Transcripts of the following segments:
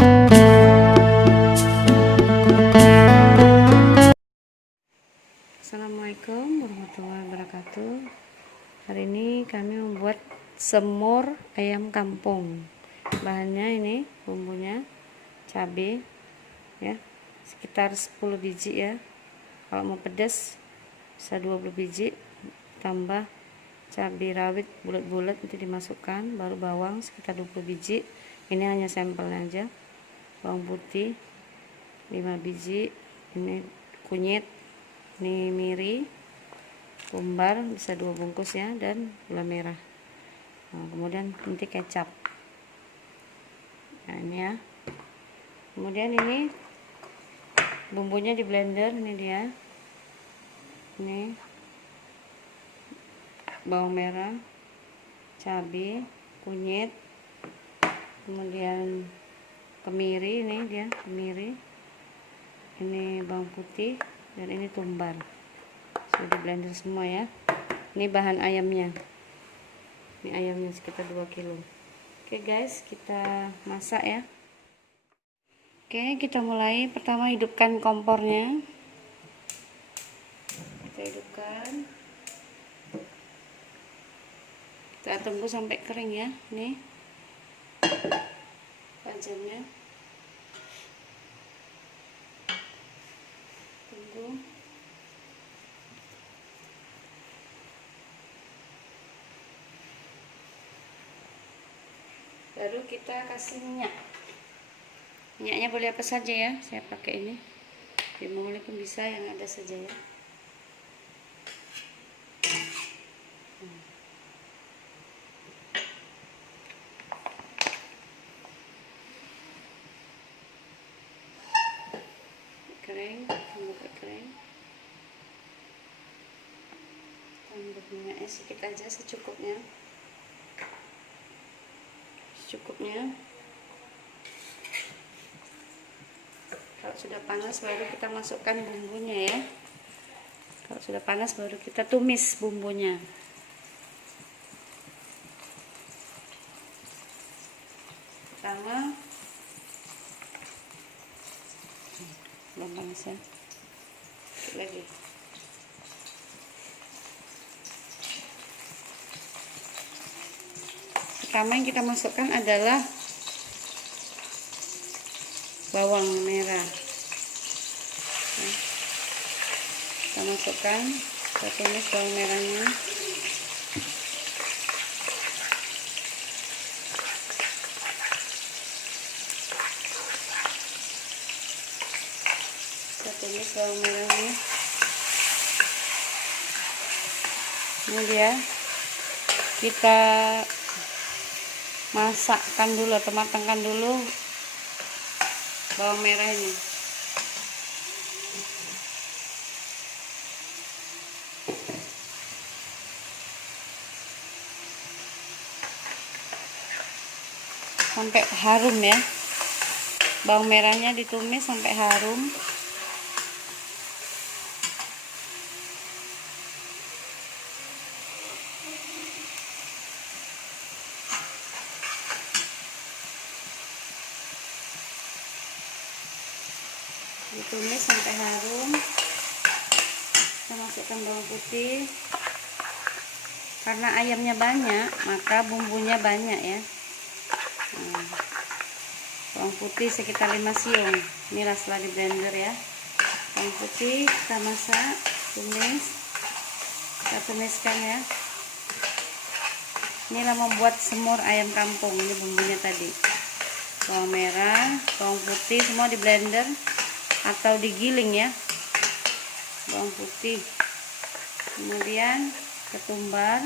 Assalamualaikum warahmatullahi wabarakatuh. Hari ini kami membuat semur ayam kampung. Bahannya ini bumbunya cabai ya, sekitar 10 biji ya. Kalau mau pedas bisa 20 biji, tambah cabai rawit bulat-bulat nanti dimasukkan, baru bawang sekitar 20 biji. Ini hanya sampelnya aja. Bawang putih 5 biji, ini kunyit, ini miri, kumbar bisa 2 bungkus ya, dan gula merah. Nah, kemudian nanti kecap. Nah, ini ya. Kemudian ini bumbunya di blender, ini dia. Ini bawang merah, cabai, kunyit, kemudian kemiri, ini dia kemiri. Ini bawang putih dan ini tumbar. Sudah di blender semua ya. Ini bahan ayamnya. Ini ayamnya sekitar 2 kilo. Oke guys, kita masak ya. Oke, kita mulai. Pertama hidupkan kompornya. Kita hidupkan. Kita tunggu sampai kering ya. Nih wajannya. Tunggu. Baru kita kasih minyak. Minyaknya boleh apa saja ya, saya pakai ini. Dimulai pun bisa, yang ada saja ya. Kering, tambah kering. Tambah minyaknya sedikit aja, secukupnya. Kalau sudah panas baru kita masukkan bumbunya ya. Kalau sudah panas baru kita tumis bumbunya. Pertama belum panas ya. Sedikit lagi. Pertama yang kita masukkan adalah bawang merah. Kita masukkan, kita tumis bawang merahnya. Kita tumis bawang merahnya. Ini dia. Kita masakkan dulu atau matangkan dulu bawang merah ini. Sampai harum ya. Bawang merahnya ditumis sampai harum. Ditumis sampai harum. Kita masukkan bawang putih. Karena ayamnya banyak, maka bumbunya banyak ya. Bawang putih sekitar 5 siung. Inilah setelah di blender ya. Bawang putih kita masak, tumis. Kita tumiskan ya. Inilah membuat semur ayam kampung. Ini bumbunya tadi. Bawang merah, bawang putih semua di blender atau digiling ya. Bawang putih. Kemudian ketumbar.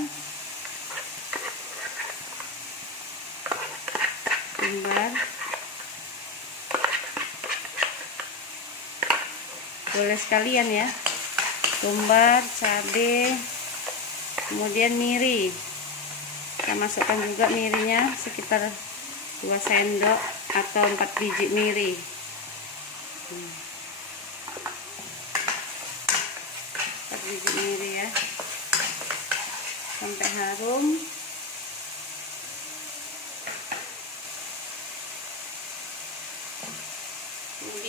Boleh sekalian ya, tumbar, cabai, kemudian miri. Kita masukkan juga mirinya sekitar 2 sendok atau 4 biji miri. 4 biji miri ya, sampai harum.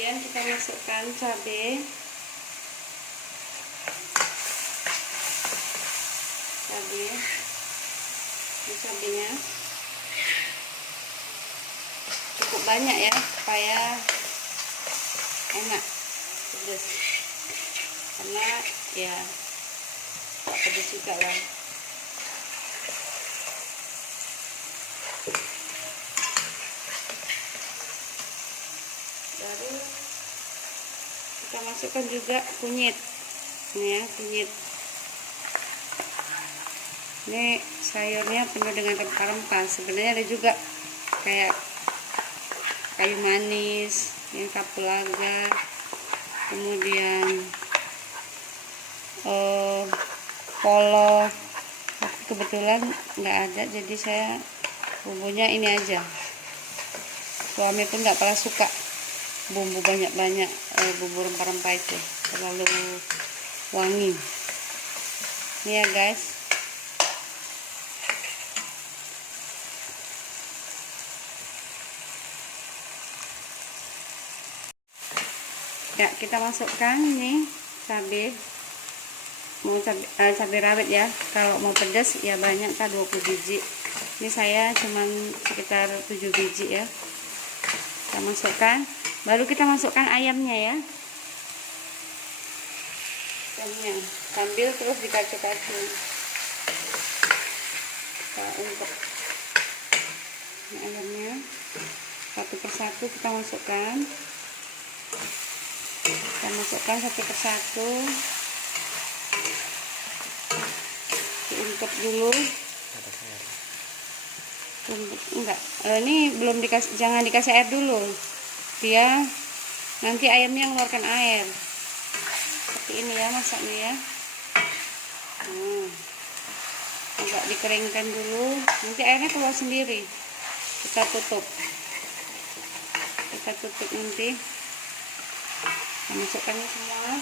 Kemudian kita masukkan cabai. Ini cabenya cukup banyak ya, supaya enak pedas, karena ya tak pedas juga lah. Baru kita masukkan juga kunyit. Ini ya, kunyit. Ini sayurnya penuh dengan rempah-rempah. Sebenarnya ada juga kayak kayu manis, yang kapulaga, kemudian polong. Tapi kebetulan nggak ada, jadi saya bumbunya ini aja. Suami pun nggak pernah suka bumbu banyak-banyak, bumbu rempah-rempah itu terlalu wangi. Ini ya guys. Ya, kita masukkan nih cabai. Mau cabai rawit ya. Kalau mau pedas ya banyak, 20 biji. Ini saya cuman sekitar 7 biji ya. Kita masukkan. Baru kita masukkan ayamnya ya. Ayamnya sambil terus dikacau-kacau. Kita ungkep. Ini ayamnya satu persatu kita masukkan. Kita masukkan satu persatu, diungkep dulu. Enggak, ini belum dikasih, jangan dikasih air dulu, dia nanti ayamnya mengeluarkan air. Seperti ini ya masaknya ya. Agak dikeringkan dulu, nanti airnya keluar sendiri. Kita tutup nanti. Kita masukkannya semua,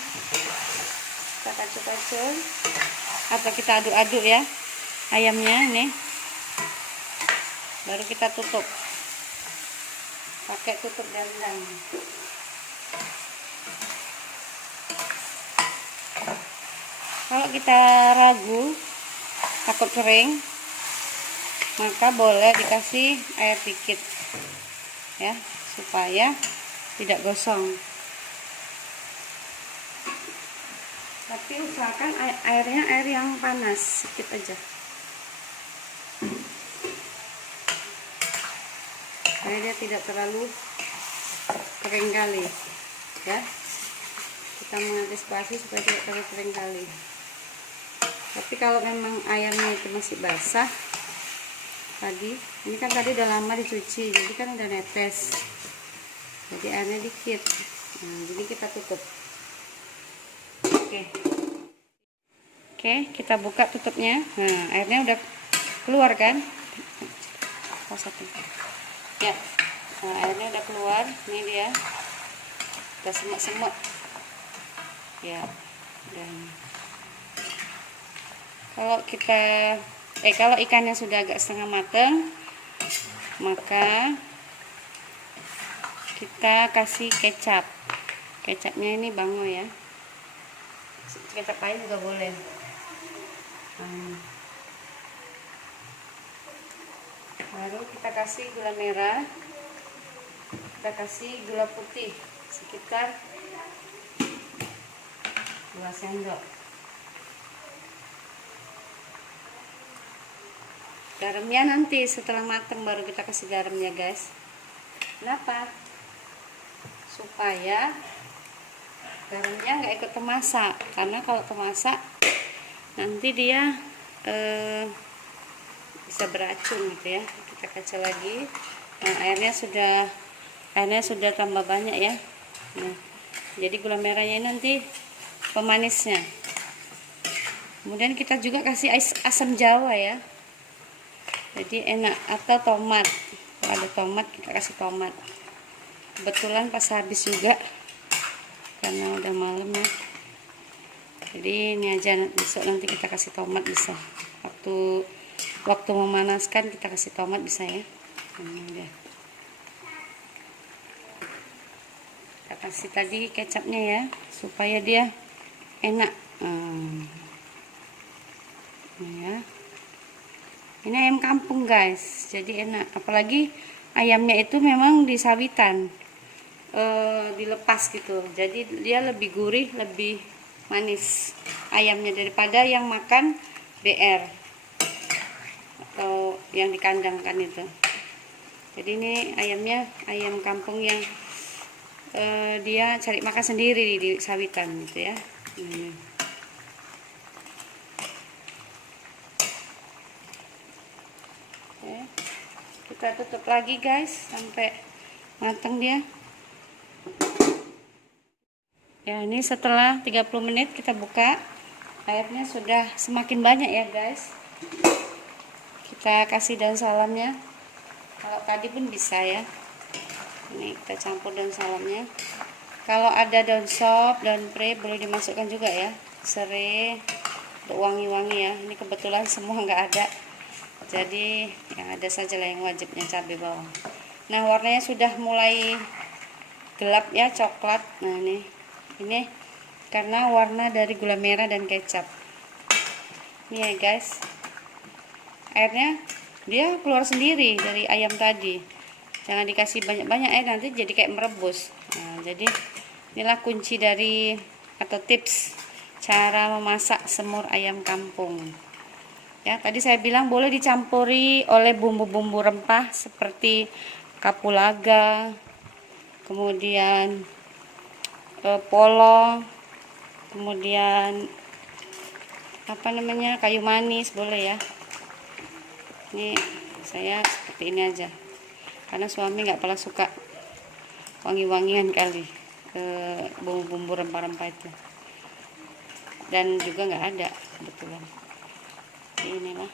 kita kacau-kacau atau kita aduk-aduk ya ayamnya ini. Baru kita tutup pakai tutup dandang. Kalau kita ragu takut kering, maka boleh dikasih air dikit ya, supaya tidak gosong. Tapi usahakan airnya air yang panas, sedikit aja, supaya dia tidak terlalu kering kali ya. Kita mengantisipasi supaya tidak terlalu kering kali. Tapi kalau memang ayamnya itu masih basah tadi, ini kan tadi udah lama dicuci, jadi kan udah netes, jadi airnya dikit. Nah, jadi kita tutup. Oke, kita buka tutupnya. Nah, airnya udah keluar kan? Ya, nah, airnya udah keluar. Ini dia, udah semut-semut. Ya, dan kalau ikannya sudah agak setengah matang, maka kita kasih kecap. Kecapnya ini Bango ya. Kecap pahit juga boleh. Baru kita kasih gula merah, kita kasih gula putih sekitar 2 sendok. Garamnya nanti setelah matang baru kita kasih garamnya guys. Kenapa? Supaya garamnya nggak ikut kemasak, karena kalau kemasak nanti dia bisa beracun gitu ya. Kita kacau lagi. Nah, airnya sudah tambah banyak ya. Nah, jadi gula merahnya ini nanti pemanisnya. Kemudian kita juga kasih asam jawa ya, jadi enak, atau tomat. Kalau ada tomat kita kasih tomat. Kebetulan pas habis juga karena udah malam ya, jadi ini aja, besok nanti kita kasih tomat bisa, waktu memanaskan kita kasih tomat bisa ya. Kita kasih tadi kecapnya ya, supaya dia enak. Ini ya, ini ayam kampung guys, jadi enak. Apalagi ayamnya itu memang di sawitan, dilepas gitu, jadi dia lebih gurih, lebih manis ayamnya daripada yang makan BR atau yang dikandangkan itu. Jadi ini ayamnya ayam kampung yang dia cari makan sendiri di sawitan gitu ya. Oke, kita tutup lagi guys sampai matang dia. Ya, ini setelah 30 menit kita buka, airnya sudah semakin banyak ya guys. Kita kasih daun salamnya, kalau tadi pun bisa ya. Ini kita campur daun salamnya. Kalau ada daun sop, daun pre boleh dimasukkan juga ya, serai untuk wangi-wangi ya. Ini kebetulan semua nggak ada, jadi yang ada saja lah yang wajibnya cabai bawang. Nah, warnanya sudah mulai gelap ya, coklat. Nah, ini karena warna dari gula merah dan kecap. Ini ya guys, airnya dia keluar sendiri dari ayam tadi. Jangan dikasih banyak-banyak air, nanti jadi kayak merebus. Nah, jadi inilah kunci dari atau tips cara memasak semur ayam kampung. Ya, tadi saya bilang boleh dicampuri oleh bumbu-bumbu rempah seperti kapulaga, kemudian polo, kemudian apa namanya, kayu manis, boleh ya. Ini saya seperti ini aja karena suami nggak pernah suka wangi-wangian kali bumbu-bumbu rempah-rempah itu, dan juga nggak ada kebetulan. Inilah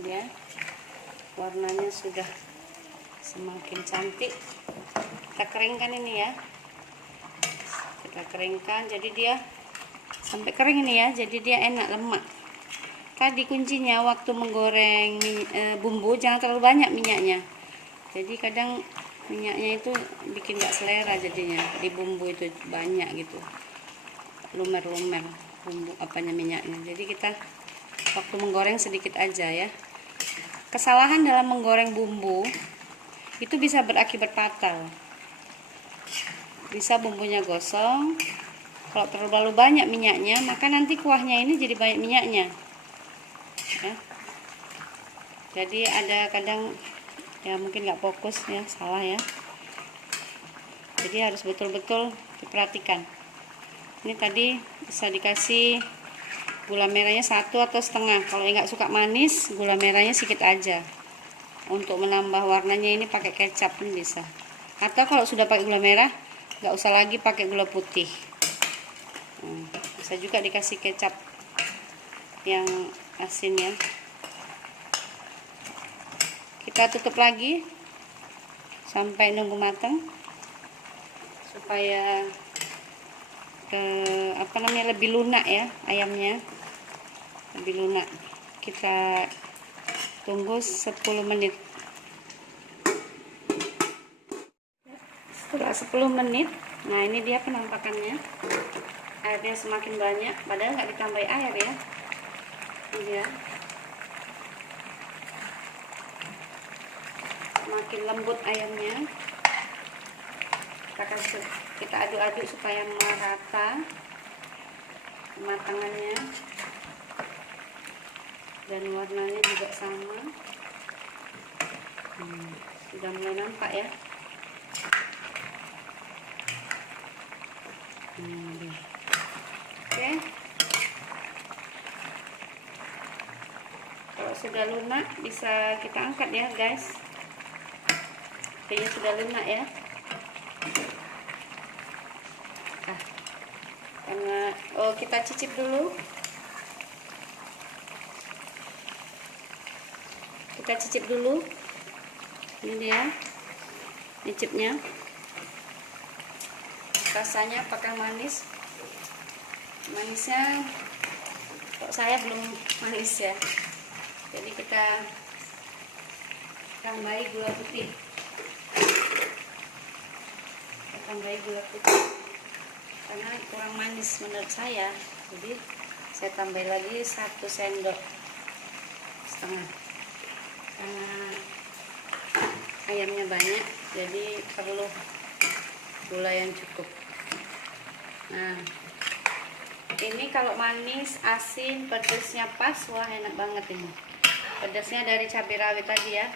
ini ya, warnanya sudah semakin cantik. Kita keringkan ini ya, kita keringkan jadi dia sampai kering ini ya, jadi dia enak lemak. Tadi kuncinya waktu menggoreng bumbu jangan terlalu banyak minyaknya, jadi kadang minyaknya itu bikin gak selera, jadinya di bumbu itu banyak gitu, lumer-lumer bumbu apanya minyaknya. Jadi kita waktu menggoreng sedikit aja ya. Kesalahan dalam menggoreng bumbu itu bisa berakibat fatal, bisa bumbunya gosong. Kalau terlalu banyak minyaknya, maka nanti kuahnya ini jadi banyak minyaknya ya. Jadi ada kadang ya mungkin nggak fokus ya, salah ya. Jadi harus betul-betul diperhatikan. Ini tadi bisa dikasih gula merahnya 1 atau setengah. Kalau nggak suka manis, gula merahnya sedikit aja. Untuk menambah warnanya ini pakai kecap pun bisa. Atau kalau sudah pakai gula merah, nggak usah lagi pakai gula putih. Bisa juga dikasih kecap yang asin ya. Kita tutup lagi sampai nunggu matang supaya lebih lunak ya ayamnya, lebih lunak. Kita tunggu 10 menit. Setelah 10 menit, nah ini dia penampakannya. Airnya semakin banyak, padahal nggak ditambah air ya. Ini dia, semakin lembut ayamnya. Kita aduk-aduk supaya merata kematangannya, dan warnanya juga sama. Sudah mulai nampak ya. Oke, kalau sudah lunak bisa kita angkat ya guys. Kayaknya sudah lunak ya. Karena kita cicip dulu. Kita cicip dulu. Ini dia nyicipnya. Rasanya apakah manis? Manisnya kok saya belum manis ya. Jadi kita tambahi gula putih. tambahin gula putih karena kurang manis menurut saya, jadi saya tambah lagi 1 sendok setengah karena ayamnya banyak, jadi perlu gula yang cukup. Nah, ini kalau manis, asin, pedesnya pas, wah enak banget ini. Pedesnya dari cabai rawit tadi ya.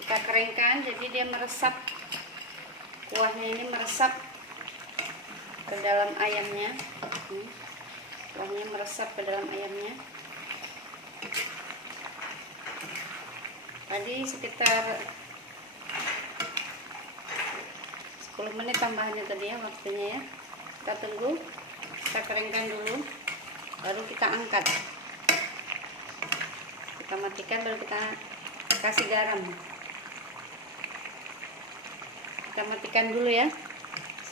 Kita keringkan, jadi dia meresap, kuahnya ini meresap ke dalam ayamnya. Kuahnya meresap ke dalam ayamnya. Tadi sekitar 10 menit tambahannya tadi ya waktunya ya. Kita tunggu, kita keringkan dulu, baru kita angkat. Kita matikan, baru kita kasih garam. Kita matikan dulu ya,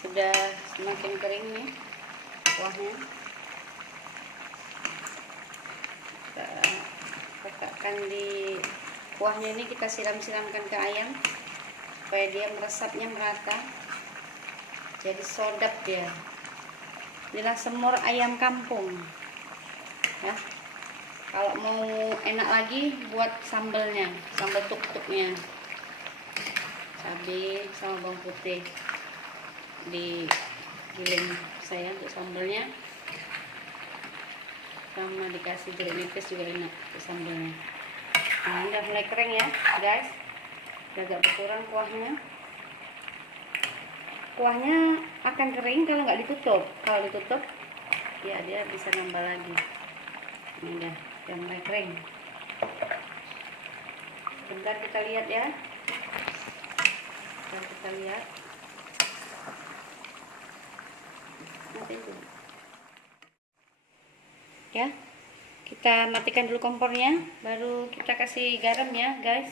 sudah semakin kering nih kuahnya. Kita letakkan di kuahnya ini, kita siram-siramkan ke ayam supaya dia meresapnya merata, jadi sodap dia. Inilah semur ayam kampung ya. Kalau mau enak lagi, buat sambelnya, sambal tuk-tuknya, cabai sama bawang putih digiling saya untuk sambelnya, sama dikasih jeruk nipis juga enak untuk sambelnya. Nah, udah mulai kering ya guys, udah agak berkurang kuahnya. Kuahnya akan kering kalau nggak ditutup. Kalau ditutup ya dia bisa nambah lagi. Ini udah mulai kering. Bentar kita lihat ya. Bentar kita lihat. Ya, kita matikan dulu kompornya, baru kita kasih garam ya guys.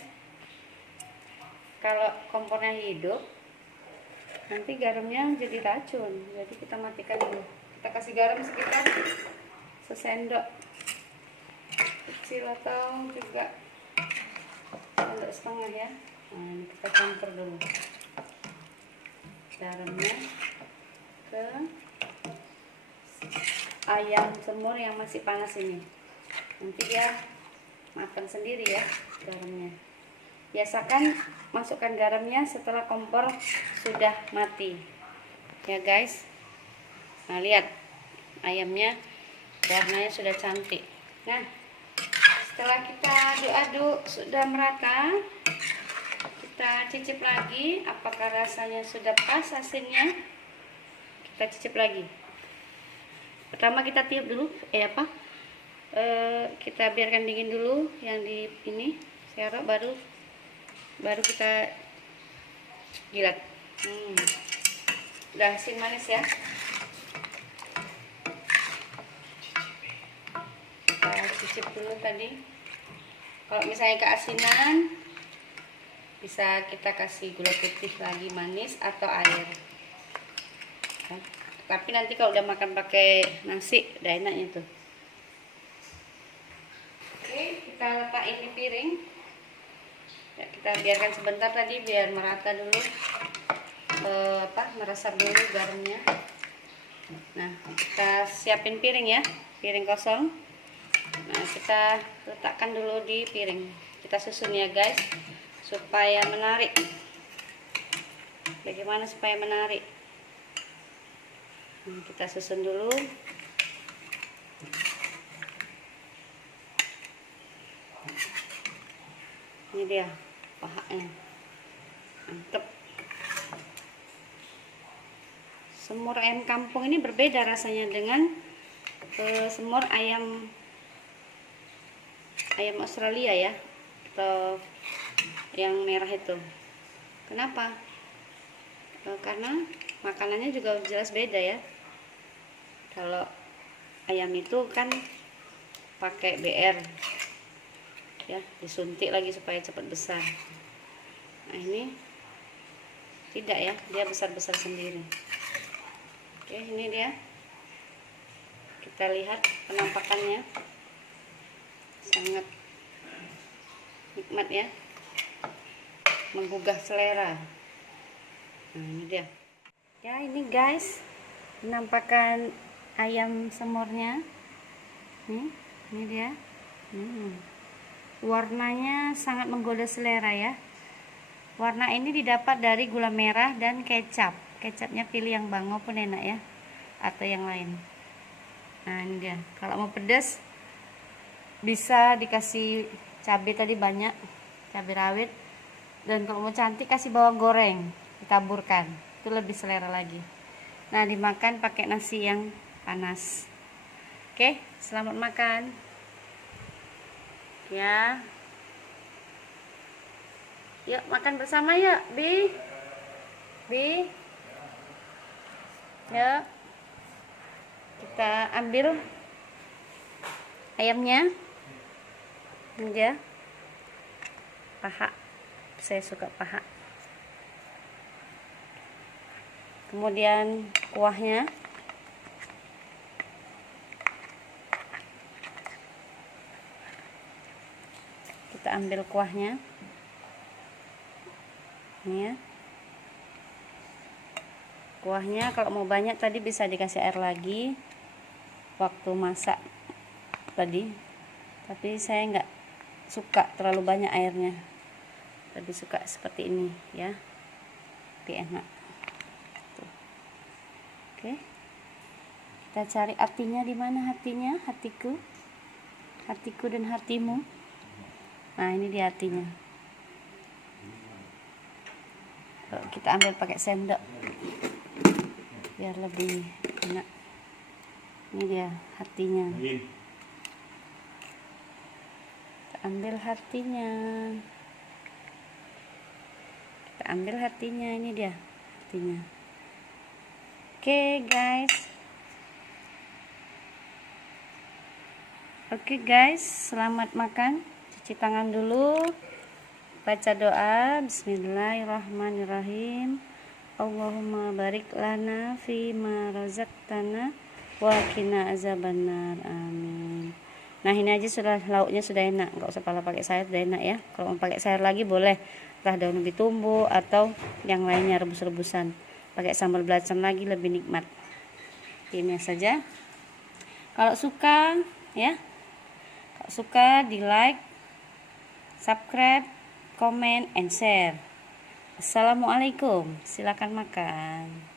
Kalau kompornya hidup, nanti garamnya jadi racun, jadi kita matikan dulu. Kita kasih garam sekitar sesendok kecil atau juga sendok setengah ya. Nah, ini kita campur dulu garamnya ke ayam semur yang masih panas ini. Nanti dia matang sendiri ya garamnya. Biasakan masukkan garamnya setelah kompor sudah mati ya guys. Nah, lihat ayamnya warnanya sudah cantik. Nah, setelah kita aduk-aduk sudah merata, kita cicip lagi apakah rasanya sudah pas asinnya. Kita cicip lagi. Pertama kita tiup dulu, kita biarkan dingin dulu yang di ini serok, baru kita gilat. Udah asin manis ya. Kita cicip dulu tadi. Kalau misalnya keasinan, bisa kita kasih gula putih lagi manis atau air. Tapi nanti kalau udah makan pakai nasi, udah enaknya tuh. Oke, kita letakkan di piring. Ya, kita biarkan sebentar tadi biar merata dulu, meresap dulu garamnya. Nah, kita siapin piring ya, piring kosong. Nah, kita letakkan dulu di piring. Kita susun ya guys, supaya menarik. Bagaimana supaya menarik? Kita susun dulu. Ini dia pahanya, mantep. Semur ayam kampung ini berbeda rasanya dengan semur ayam Australia ya, atau yang merah itu. Kenapa? Karena makanannya juga jelas beda ya. Kalau ayam itu kan pakai BR ya, disuntik lagi supaya cepat besar. Nah, ini tidak ya, dia besar-besar sendiri. Oke, ini dia. Kita lihat penampakannya, sangat nikmat ya. menggugah selera. Nah, ini dia. Ya, ini guys, penampakan ayam semurnya. Nih, ini dia. Warnanya sangat menggoda selera ya. Warna ini didapat dari gula merah dan kecap. Kecapnya pilih yang bango pun enak ya, atau yang lain. Nah, ini dia. Kalau mau pedas bisa dikasih cabai tadi banyak, cabai rawit. Dan kalau mau cantik kasih bawang goreng, ditaburkan. Itu lebih selera lagi. Nah, dimakan pakai nasi yang panas. Oke, selamat makan. Ya. Yuk makan bersama yuk, Bi. Bi. Yuk. Kita ambil ayamnya. Ini dia. Paha. Saya suka paha. Kemudian kuahnya. Kita ambil kuahnya. Ini ya. Kuahnya kalau mau banyak tadi bisa dikasih air lagi waktu masak tadi, tapi saya nggak suka terlalu banyak airnya, lebih suka seperti ini ya, lebih enak tuh. Oke, kita cari hatinya, di mana hatinya, hatiku dan hatimu. Nah, ini dia hatinya. Kita ambil pakai sendok biar lebih enak. Ini dia hatinya. Kita ambil hatinya. Ini dia hatinya. Oke guys, selamat makan. Cuci tangan dulu. Baca doa. Bismillahirrahmanirrahim. Allahumma barik lana fima razaqtana wa qina azabannar. Amin. Nah, ini aja sudah, lauknya sudah enak, nggak usah pakai sayur, sudah enak ya. Kalau mau pakai sayur lagi boleh, entah daun ubi tumbuh atau yang lainnya, rebus-rebusan. Pakai sambal belacan lagi lebih nikmat. Ini saja. Kalau suka ya, kalau suka di like, subscribe, comment, and share. Assalamualaikum. Silakan makan.